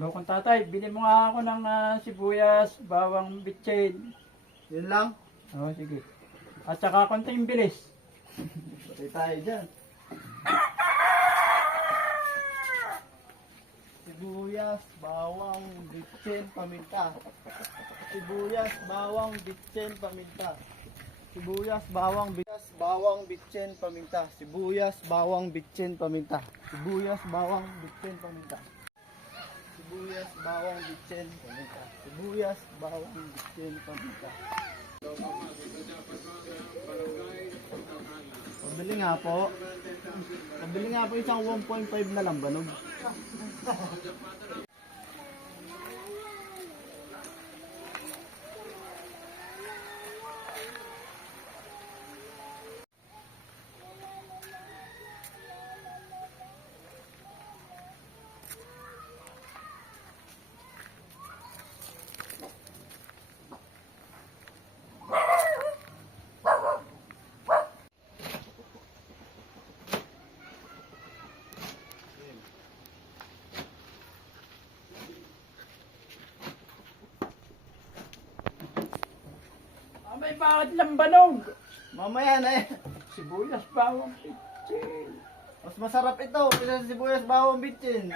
Lokong tatay, bili mo nga ako ng sibuyas, bawang, bitchin. Yun lang. Oo, sige. At saka konting bilis. Patay tayo dyan. Sibuyas, bawang, bitsin, paminta. Sibuyas, bawang, bitsin, paminta. Sibuyas, bawang, bitsin, paminta. Sibuyas, bawang, bitsin, paminta. Sibuyas, bawang, bitsin, paminta. Sibuyas, bawang, bitsin, paminta. Sibuyas, bawang, bitsin, paminta. Pabili nga po. Pabili nga po isang 1.5 na lambanog. May bakit lambanog? Mamaya na eh. Sibuyas, bawang, bitchin. Mas masarap ito kasi sa sibuyas, bawang, bitsin.